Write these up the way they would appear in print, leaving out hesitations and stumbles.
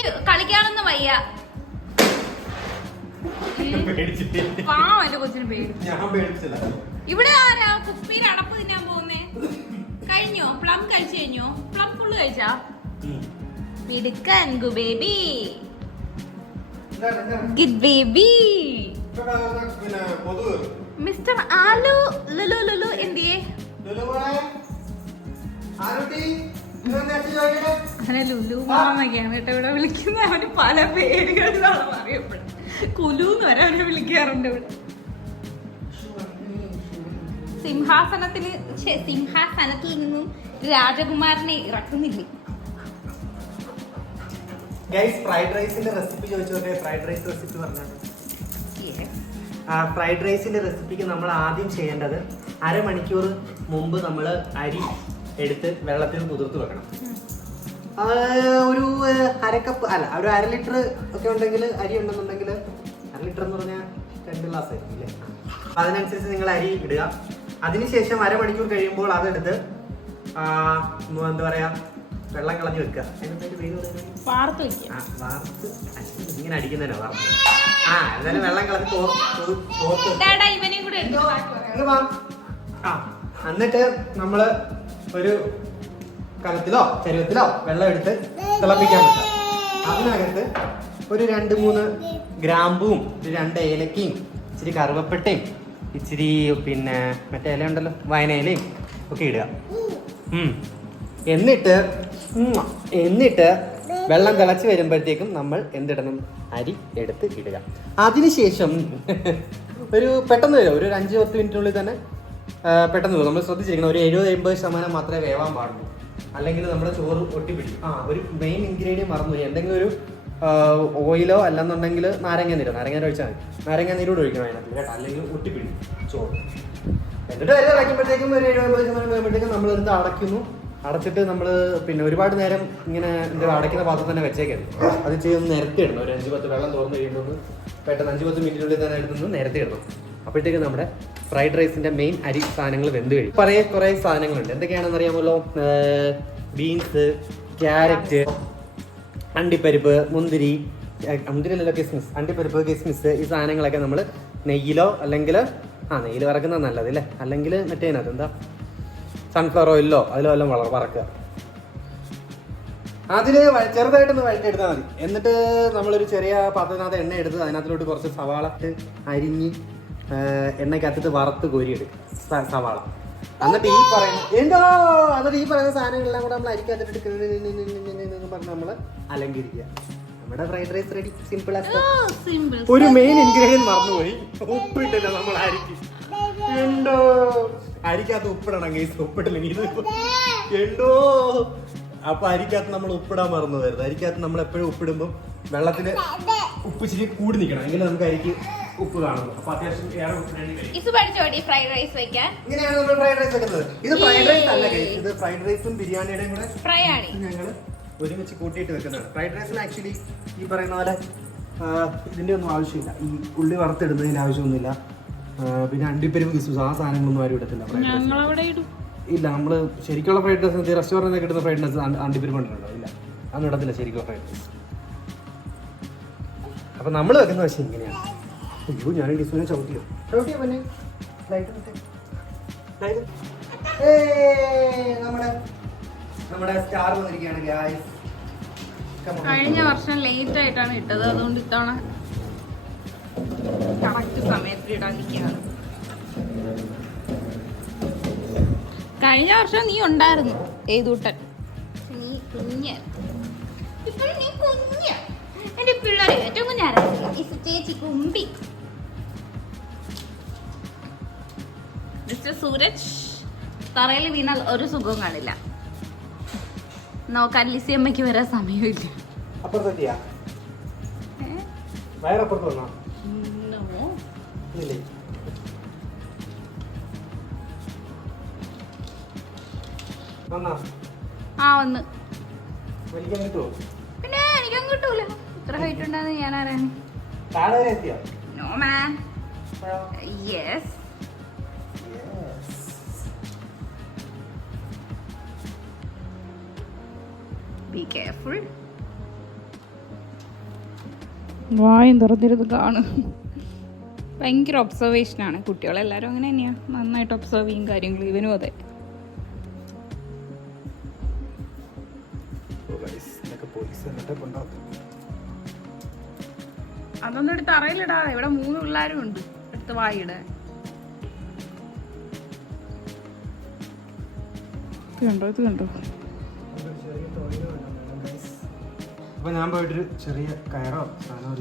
എനിക്ക് കളിക്കാനൊന്നും വയ്യ. എന്റെ കൊച്ചിന് പേടി. ഇവിടെ ആരാ കുപ്പിയിൽ അടപ്പ് തിന്നാൻ പോകുന്നേ? കഴിഞ്ഞോ? പ്ലം കഴിച്ചു കഴിഞ്ഞോ? പ്ലം ഫുള്ള് കഴിച്ചാ? മിടുക്കൻ ബേബി, ഗുഡ് ബേബി. മിസ്റ്റർ ആലു ലുലു ലുലു എന്തിയേ? അങ്ങനെ ലുലു മാമൊക്കെയാണ് കേട്ടോ ഇവിടെ വിളിക്കുന്നത്. അവന് പല പേരുകളിലാണ് അറിയപ്പെടുന്നത്. കുലുന്ന് വരെ അവനെ വിളിക്കാറുണ്ട് ഇവിടെ. സിംഹാസനത്തിൽ നിന്നും രാജകുമാരനെ ഇറക്കുന്നില്ലേ? ഫ്രൈഡ് റൈസിന്റെ റെസിപ്പി ചോദിച്ചോട്ടെ. ഫ്രൈഡ് റൈസ് റെസിപ്പി പറഞ്ഞാൽ ഫ്രൈഡ് റൈസിന്റെ റെസിപ്പിക്ക് നമ്മൾ ആദ്യം ചെയ്യേണ്ടത് അരമണിക്കൂർ മുമ്പ് നമ്മൾ അരി എടുത്ത് വെള്ളത്തിൽ കുതിർത്ത് വെക്കണം. ഒരു അരക്കപ്പ് അല്ല, ഒരു 1/2 ലിറ്റർ ഒക്കെ ഉണ്ടെങ്കിൽ, അരി ഉണ്ടെന്നുണ്ടെങ്കിൽ 1/2 ലിറ്റർ എന്ന് പറഞ്ഞാൽ 2 ഗ്ലാസ് ആയിരിക്കും അല്ലേ? അതിനനുസരിച്ച് നിങ്ങൾ അരി ഇടുക. അതിനുശേഷം അരമണിക്കൂർ കഴിയുമ്പോൾ അതെടുത്ത് എന്താ പറയാ, വെള്ളം കളഞ്ഞ് വെക്കുക. വാർത്ത് ഇങ്ങനെ അടിക്കുന്നതിനോ വാർത്ത്? എന്തായാലും വെള്ളം കളഞ്ഞ് എന്നിട്ട് നമ്മള് ഒരു കലത്തിലോ ചരുവത്തിലോ വെള്ളം എടുത്ത് തിളപ്പിക്കാൻ പറ്റും. അതിനകത്ത് ഒരു 2-3 ഗ്രാമ്പും 2 ഏലക്കയും ഇച്ചിരി കറുവപ്പട്ടയും ഇച്ചിരി പിന്നെ മറ്റേ ഇല ഉണ്ടല്ലോ, വയനയിലയും ഒക്കെ ഇടുക. എന്നിട്ട് വെള്ളം തിളച്ച് വരുമ്പോഴത്തേക്കും നമ്മൾ എന്തിടണം? അരി എടുത്ത് ഇടുക. അതിനുശേഷം പെട്ടെന്ന് വരും, ഒരു 5-10 മിനിറ്റിനുള്ളിൽ തന്നെ പെട്ടെന്ന് വരും. നമ്മൾ ശ്രദ്ധിച്ചിരിക്കണം, ഒരു 70-80% മാത്രമേ വേവാൻ പാടുള്ളൂ, അല്ലെങ്കിൽ നമ്മുടെ ചോറ് ഒട്ടിപ്പിടിക്കും. ഒരു മെയിൻ ഇൻഗ്രീഡിയൻറ്റ് മറന്നുപോയി. എന്തെങ്കിലും ഒരു ഓയിലോ അല്ലെന്നുണ്ടെങ്കിൽ നാരങ്ങ നീര് ഒഴിച്ചാൽ മതി. നാരങ്ങ നീരോട് ഒഴിക്കണം അതിനകത്ത് കേട്ടോ, അല്ലെങ്കിൽ ഒട്ടിപ്പിടിക്കും ചോറ്. എന്നിട്ട് അരി അടയ്ക്കുമ്പോഴത്തേക്കും ഒരു 70% കഴിയുമ്പോഴത്തേക്കും നമ്മൾ എന്ത് അടയ്ക്കുന്നു. അടച്ചിട്ട് നമ്മൾ പിന്നെ ഒരുപാട് നേരം ഇങ്ങനെ അടയ്ക്കുന്ന പാത്രം തന്നെ വെച്ചേക്കരുത്. അത് ചെയ്തൊന്ന് നിരത്തി ഇടണം. ഒരു 5-10 വെള്ളം തുറന്ന് കഴിയുമ്പോൾ പെട്ടെന്ന് 5-10 മിനിറ്റിനുള്ളിൽ തന്നെ എടുത്തൊന്ന് നിരത്തി ഇടണം. അപ്പോഴത്തേക്ക് നമ്മുടെ ഫ്രൈഡ് റൈസിന്റെ മെയിൻ അരി സാധനങ്ങൾ വെന്ത് കഴിയും. കുറേ സാധനങ്ങളുണ്ട്. എന്തൊക്കെയാണെന്ന് അറിയാമല്ലോ? ബീൻസ്, ക്യാരറ്റ്, അണ്ടിപ്പരിപ്പ്, മുന്തിരിയല്ലോ കിസ്മിസ്, അണ്ടിപ്പരിപ്പ്, കിസ്മിസ്, ഈ സാധനങ്ങളൊക്കെ നമ്മൾ നെയ്യിലോ അല്ലെങ്കിൽ നെയ്യിൽ വറക്കുന്നത് നല്ലത് അല്ലേ, അല്ലെങ്കിൽ മറ്റേതിനകത്ത് എന്താ സൺഫ്ലവർ ഓയിലോ അതിലോ എല്ലാം വറക്കുക. അതിൽ ചെറുതായിട്ടൊന്ന് വഴറ്റിയെടുത്താൽ മതി. എന്നിട്ട് നമ്മളൊരു ചെറിയ പാത്രത്തിനകത്ത് എണ്ണ എടുത്ത് അതിനകത്തിലോട്ട് കുറച്ച് സവാള അരിഞ്ഞ് എണ്ണയ്ക്കകത്തിട്ട് വറുത്ത് കോരിയെടുക്കുക സവാള. എന്നിട്ട് ഈ പറയുന്ന സാധനങ്ങളെല്ലാം കൂടെ നമ്മൾ അരിക്കകത്തിട്ട് പറഞ്ഞ് നമ്മൾ അലങ്കരിക്കുക. നമ്മുടെ ഫ്രൈഡ് റൈസ് റെഡി. സിമ്പിൾ. ഒരു മെയിൻ ഇൻഗ്രീഡിയൻറ്റ് മറന്നുപോയി, ഉപ്പിട്ടില്ല നമ്മൾ അരിക്ക്. ഉണ്ടോ? അരിക്കകത്ത് ഉപ്പിടണം കേസ്, ഉപ്പിട്ടില്ലെങ്കിൽ ഉണ്ടോ? അപ്പൊ അരിക്കകത്ത് നമ്മൾ ഉപ്പിടാൻ മറന്നു വരുന്നത്. അരിക്കകത്ത് നമ്മൾ എപ്പോഴും ഉപ്പിടുമ്പോൾ വെള്ളത്തിന് ഉപ്പ് ഇച്ചിരി കൂടി നിൽക്കണം, എങ്കിലും നമുക്ക് അരിക്ക് ഉപ്പ് കാണുന്നു. അപ്പൊ അത്യാവശ്യം ഇങ്ങനെയാണ് നമ്മൾ ഫ്രൈഡ് റൈസ് വെക്കുന്നത്. ഇത് ഫ്രൈഡ് റൈസ് അല്ല കേസ്, ഇത് ഫ്രൈഡ് റൈസും ബിരിയാണിയുടെയും കൂടെ ഞങ്ങൾ ഒരുമിച്ച് കൂട്ടിയിട്ട് വെക്കുന്നതാണ്. ഫ്രൈഡ് റൈസിന് ആക്ച്വലി ഈ പറയുന്ന പോലെ ഇതിന്റെ ഒന്നും ആവശ്യമില്ല, ഈ ഉള്ളി വറുത്തിടുന്നതിന്റെ ആവശ്യമൊന്നുമില്ല. പിന്നെ അണ്ടിപ്പരിപ്പ്, കിസ്മിസ്, ആ സാധനങ്ങളൊന്നും ആരും ഇടത്തില്ല ഫ്രൈഡ് റൈസ്. ഇല്ല, നമ്മൾ ശരിക്കുള്ള ഫ്രൈഡ് റൈസ് റെസ്റ്റോറൻറ്റിൽ കിട്ടുന്ന ഫ്രൈഡ് റൈസ് അണ്ടിപ്പരിപ്പ് ഉണ്ടല്ലോ, ഇല്ല അതൊന്നും ഇടത്തില്ല ശരിക്കുള്ള ഫ്രൈഡ് റൈസ്. അപ്പം നമ്മൾ വെക്കുന്ന പക്ഷേ ഇങ്ങനെയാണ്. അയ്യോ, ഞാനും ഡിസ്പ്ലേ ചവിട്ടിയോ പിന്നെ നമ്മുടെ സ്റ്റാർ വന്നിരിക്കുകയാണ് ഗായ്സ്. കഴിഞ്ഞ വർഷം ലേറ്റ് ആയിട്ടാണ് ഇട്ടത്, അതുകൊണ്ട് ഇത്തവണ കറക്റ്റ് സമയത്ത് ഇടാതിരിക്കുകയാണ്. കഴിഞ്ഞ വർഷം നീ ഉണ്ടായിരുന്നു ഏതൂട്ടൻ, നീ കുഞ്ഞ്. ഇപ്പോൾ നീ കുഞ്ഞ്. എന്റെ പിള്ളേരെ ഏറ്റവും കുഞ്ഞായിരുന്നു ചേച്ചി കുമ്പി. മിസ്റ്റർ സൂരജ് തറയിൽ വീണാൽ ഒരു സുഖവും കാണില്ല. നോക്കാൻ ലിസിയമ്മയ്ക്ക് വരാൻ സമയമില്ല. വന്ന് പിന്നെ എനിക്കും കിട്ടൂല. ഇത്ര ഹൈറ്റ് ഉണ്ടെന്ന് ഞാൻ അറിയാം. No man. Yes. Be careful. വായും തുറന്നിരുന്ന് കാണും. ഭയങ്കര ഒബ്സർവേഷനാണ്. കുട്ടികളെല്ലാവരും അങ്ങനെ തന്നെയാണ്, നന്നായിട്ട് ഒബ്സർവ് ചെയ്യും കാര്യങ്ങൾ. ഇവനും അതെ. അതൊന്നും എടുത്ത് അറയിലിടാ. ഇവിടെ 3 പിള്ളേരും ഉണ്ട്, എടുത്ത് വായിട. ഇത് കണ്ടോ? അപ്പൊ ഞാൻ പോയിട്ടൊരു ചെറിയ കയറോ സാധനമോ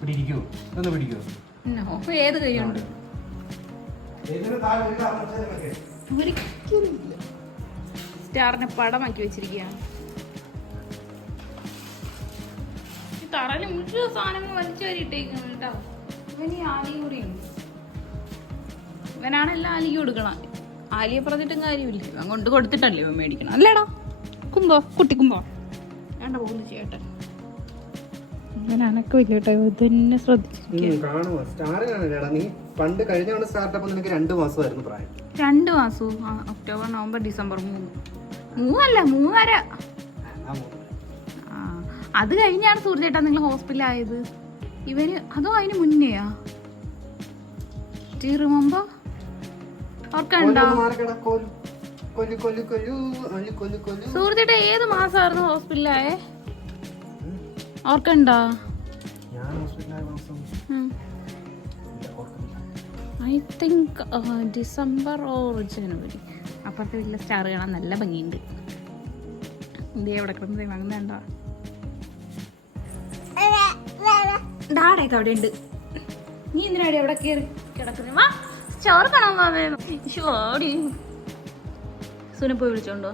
പിടിക്കോ, ഒന്ന് പിടിക്കോ. ഏത് കൈയുണ്ട്? സ്റ്റാറിനെ പടമാക്കി വെച്ചിരിക്കുകയാണ്. ഈ തറയിൽ മുഴുവൻ സാധനങ്ങൾ വലിച്ചു വരിയിട്ടേക്കുന്നു കേട്ടോ. ഇവന് ഈ ആലിയും കൂടിയുണ്ട്. ഇവനാണ് എല്ലാം ആലിക്ക് കൊടുക്കണം. ആലിയെ പറഞ്ഞിട്ടും കാര്യമില്ല, ഇവൻ കൊണ്ട് കൊടുത്തിട്ടല്ലേ ഇവൻ മേടിക്കണം. അല്ലേടാ കുമ്പോ, കുട്ടി കുമ്പോ വേണ്ട പോകുന്നു ചേട്ടൻ. ഇവൻ അനക്കമില്ല കേട്ടോ, ഇതന്നെ ശ്രദ്ധിച്ചിരിക്കും. നീ പണ്ട് കഴിഞ്ഞ സ്റ്റാർട്ടപ്പ് നിനക്ക് 2 മാസമായിരുന്നു പ്രായം. 2 മാസവും ഒക്ടോബർ നവംബർ ഡിസംബർ 3 3.5. അത് കഴിഞ്ഞാണ് സൂര്യചേട്ടാ നിങ്ങൾ ഹോസ്പിറ്റലായത്. ഇവര് അതോ അതിന് മുന്നെയാ? റിമംബർ? ഓർക്കണ്ടോ സൂര്യചേട്ടാ ഏത് മാസമായിരുന്നു ഹോസ്പിറ്റലായേ? ഓർക്കണ്ടോ? ഐ തിങ്ക് ഡിസംബർ ഓർ ജനുവരി. അപ്പുറത്തെ വലിയ സ്റ്റാർ കാണാൻ നല്ല ഭംഗിയുണ്ട്. ഇന്ത്യ എവിടെ കിടന്നത് വാങ്ങുന്നുണ്ടോ? ഡാടൊക്കെ അവിടെ ഉണ്ട്. നീ എന്തിനാടി എവിടെ കയറി കിടക്കുന്നത്? വാ സ്റ്റാർ കാണാൻ ഓടി. സുനെ പോയി വിളിച്ചോണ്ടോ?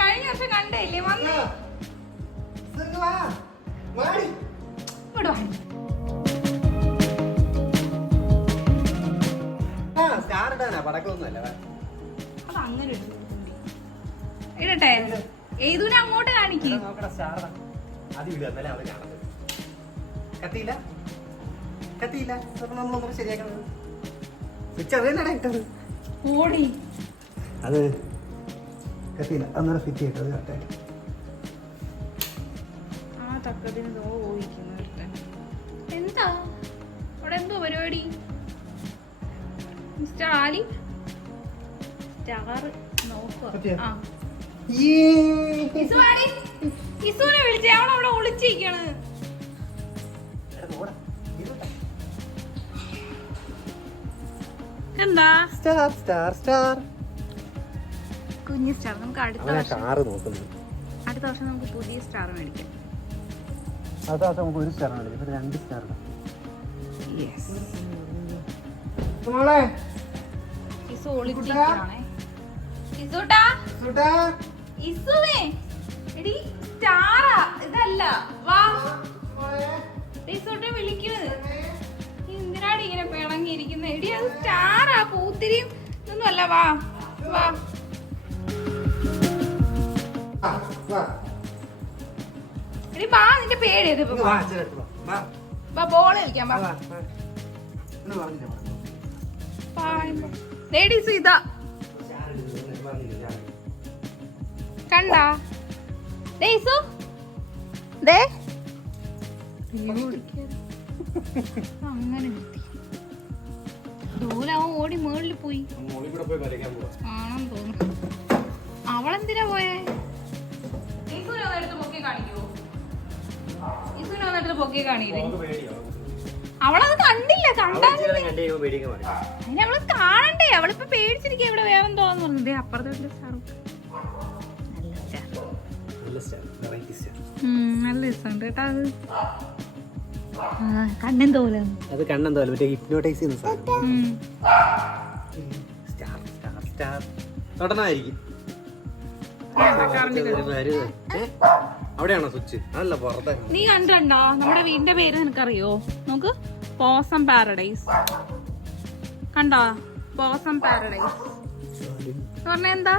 കഴിഞ്ഞ വർഷം കണ്ടല്ലേ വന്നേ. അതങ്ങനെ ഇടട്ടെ. ഏതുവിനെ അങ്ങോട്ട് കാണിക്കും. ഓടി അത് കത്തിയില്ല, അന്നേരം ഫിറ്റ് ചെയ്തിട്ട് അത് കറക്റ്റായിട്ട്. ആ തക്കത്തിന് പോയിരിക്കുന്നു. എന്താ അവിടെ എന്തോ പരിപാടി? മിസ്റ്റർ ആലി സ്റ്റാർ നോക്കുക. ഇസുവിനെ വിളിച്ചേ, അവളവിടെ ഒളിച്ചിരിക്കാണ്. എന്താ സ്റ്റാർ സ്റ്റാർ സ്റ്റാർ കുഞ്ഞു സ്റ്റാർ? നമുക്ക് അടുത്ത വർഷം നമുക്ക് പുതിയ സ്റ്റാർ മേടിക്കാം. അടുത്ത വർഷം നമുക്ക് 1 സ്റ്റാർ മേടിക്കാം, 2 സ്റ്റാർ. ഇസു ഒളിച്ചിരിക്കാണേ. ഇസുട്ടാ ഇസുവേ എടി സ്റ്റാറാ ഇതല്ല. വാ ഇസുട്ടെ വിളിക്കുന്നത്. എന്തിനാടി ഇങ്ങനെ പിണങ്ങിയിരിക്കുന്നത്? എടി അത് സ്റ്റാറാ, പൂത്തിരിയും ഇതൊന്നും അല്ല. വാ വാ എടി വാ, നിന്റെ പേര് ബോൾ കളിക്കാം. ലേഡീസ് ഇതാ കണ്ടാ? അങ്ങനെ ദൂരെ അവൻ ഓടി മേളിൽ പോയി ആണെന്ന് തോന്നുന്നു. അവളെന്തിനാ പോയേ? പൊക്കി കാണിക്കില്ലേ? അവളത് കണ്ടില്ല. അതിന് അവള് കാണണ്ടേ? അവളിപ്പോ പേടിച്ചിരിക്കുക. ഇവിടെ വേറെന്തോന്ന് പറഞ്ഞത് അപ്പുറത്തെ സ്റ്റാർ. നല്ല രസമുണ്ട് കേട്ടോ. അത് കണ്ണെന്തോലെ ഹിപ്നോട്ടൈസ് ചെയ്യുന്ന സ്റ്റാർ തൊടനായിരിക്കും. അവിടെയാണോ സ്വിച്ച്? അല്ല പുറത്തെ. നീ കണ്ടോ നമ്മുടെ വീടിന്റെ പേര് നിനക്കറിയോ? നോക്ക്, പോസം പാരഡൈസ്. കണ്ടോ? പോസം പാരഡൈസ് പറഞ്ഞ എന്താ?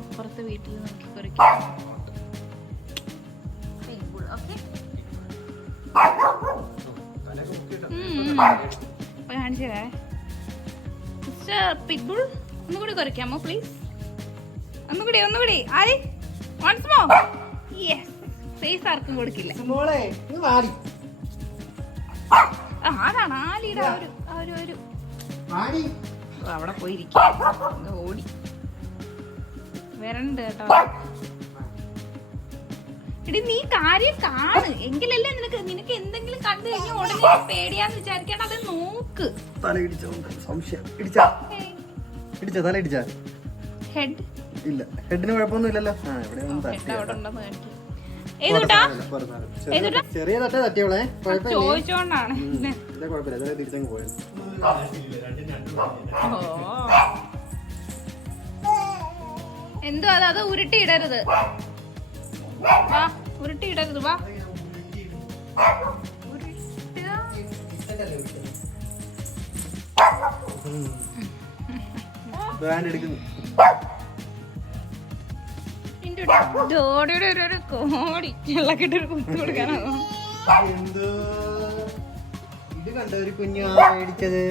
അപ്പുറത്തെ വീട്ടിൽ നോക്കി കുറിക്കാം. കാണിച്ചേ മിസ്റ്റർ പിഗ്ബുൾ, ഒന്നുകൂടി കുറയ്ക്കാമോ പ്ലീസ്? ഒന്നുകൂടി ആര് വൺസ് മോർ. യെസ്, ഫേസ് ആർക്കും കൊടുക്കില്ല. അതാണ് ആലിയുടെ ഒരു അവിടെ പോയിരിക്കും. ഓടി വരണ്ട് കേട്ടോ. എടി നീ കാര്യം കാണ്, എങ്കിലല്ലേ നിനക്ക് എന്തെങ്കിലും കണ്ടു കഴിഞ്ഞാൽ ഉടനെ പേടിയാന്ന് വിചാരിക്കണം. അത് നോക്ക്. ഹെഡ് ഇല്ല, ഹെഡിന് കുഴപ്പമൊന്നും ഇല്ലല്ലോ. ചെറിയ തട്ടേ തട്ടിയോളെ, ചോദിച്ചോണ്ടാണ്. തിരിച്ചങ്ങ് പോയത്. എന്തോ അത് ഉരുട്ടിയിടരുത്. വാ, ഉരുട്ടിയിടരുത്. വാ, കോടി വെള്ളക്കിട്ടൊരു കുത്തു കൊടുക്കാനാണോ? ഇത് കണ്ട ഒരു കുഞ്ഞു മേടിച്ചത്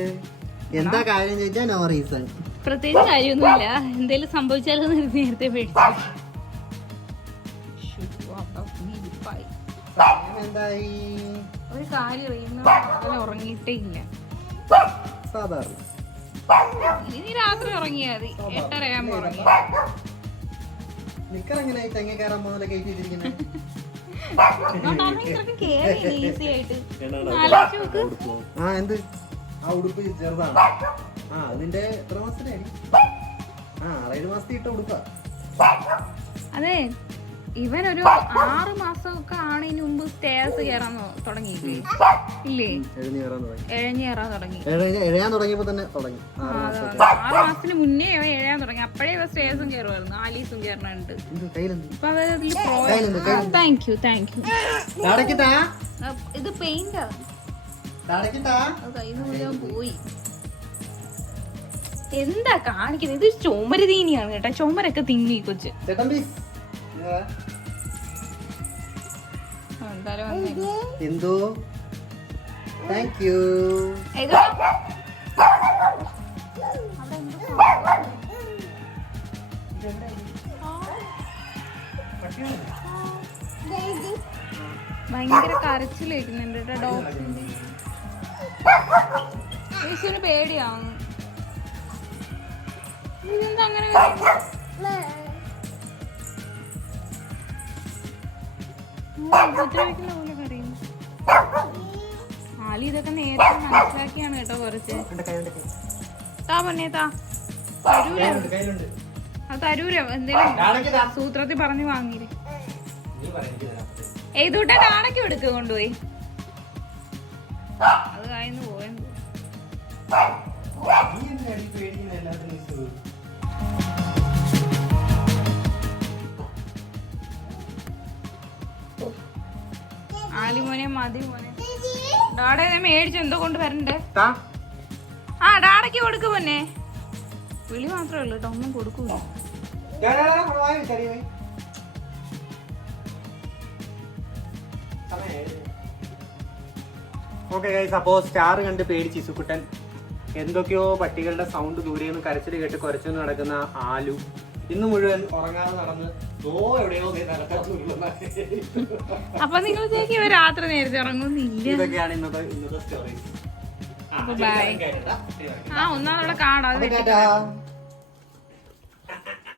എന്താ കാര്യം ചോദിച്ചാ നോ റീസൺ. പ്രത്യേകിച്ച് കാര്യമൊന്നുമില്ല. എന്തേലും സംഭവിച്ചാലും നേരത്തെ പേടിച്ചു. ഒരു കാര്യം ഉറങ്ങിയിട്ടേ ഇല്ല. സാധാരണ ഇനി രാത്രി ഉറങ്ങിയാ മതി. 8:30 ആകുമ്പോ ഉറങ്ങി. ഈസി ആയിട്ട് എന്ത് ആ ഉടുപ്പ് ചെറുതാണ്. അതിന്റെ എത്ര മാസത്തിനായി? 6-7 മാസത്തിൽ ഇട്ട ഉടുപ്പാ. അതെ, ഇവനൊരു 6 മാസമൊക്കെ ആണതിന് മുമ്പ് സ്റ്റേഴ്സ് കയറാൻ തുടങ്ങിയില്ലേ? ഇല്ലേ, എഴഞ്ഞേറാൻ തുടങ്ങി. എഴയാൻ തുടങ്ങിയപ്പോ തന്നെ തുടങ്ങി. 6 മാസത്തിന് മുന്നേ ഇവ എഴയാൻ തുടങ്ങി. അപ്പഴേ ഇവ സ്റ്റേഴ്സും കയറുമായിരുന്നു. ആലീസും കയറുന്നുണ്ട്. ഇപ്പൊ അവരിൽ താങ്ക് യു. ഇത് പെയിന്റാ. കയ്യിൽ മുഴുവൻ പോയി. എന്താ കാണിക്കുന്നത്? ഇത് ചുമര് തീനിയാണ് കേട്ടോ. ചുമരൊക്കെ തിങ്ങി കൊച്ച്. എന്തോ താങ്ക് യു. ഭയങ്കര കരച്ചിലേക്കുന്നുണ്ട് കേട്ടോ ഡോഗ്സിന്റെ. യേശുവിന് പേടിയാവുന്നു. ഇതെന്താ അങ്ങനെ ഉപദ്രവിക്കുന്ന പോലെ കരയുന്നു. ആലി ഇതൊക്കെ നേരത്തെ മനസ്സിലാക്കിയാണ് കേട്ടോ. കുറച്ച് താ പൊന്നെ താ. തരൂര എന്തേലും സൂത്രത്തിൽ പറഞ്ഞു വാങ്ങിയില്ലേ? ഏതൂട്ട ഡാണയ്ക്ക് എടുക്കുക കൊണ്ടുപോയി. അത് കായന്ന് പോയെന്ന്. ആലിമോനെ മതി മോനെ. ഡാഡ മേടിച്ചു എന്തോ കൊണ്ട് വരണ്ടേ? ഡാഡയ്ക്ക് കൊടുക്കും മോനെ. വിളി മാത്രമേ ഉള്ളൂ കേട്ടോ, ഒന്നും കൊടുക്കൂല. ഓക്കെ ഗൈസ്, അപ്പോ സ്റ്റാർ കണ്ട് പേടിച്ച് ഇസുക്കുട്ടൻ എന്തൊക്കെയോ പട്ടികളുടെ സൗണ്ട് ദൂരെ നിന്ന് കരച്ചിൽ കേട്ട് കുരച്ചു നടക്കുന്ന ആലു ഇന്ന് മുഴുവൻ ഉറങ്ങാതെ നടന്ന് എവിടെയോ അപ്പൊ നിങ്ങൾ രാത്രി നേരത്തെ ഉറങ്ങുന്നില്ല. ഇതൊക്കെയാണ് ഇന്നത്തെ സ്റ്റോറീസ്. ഒന്നാമത് അവിടെ കാണാതെ.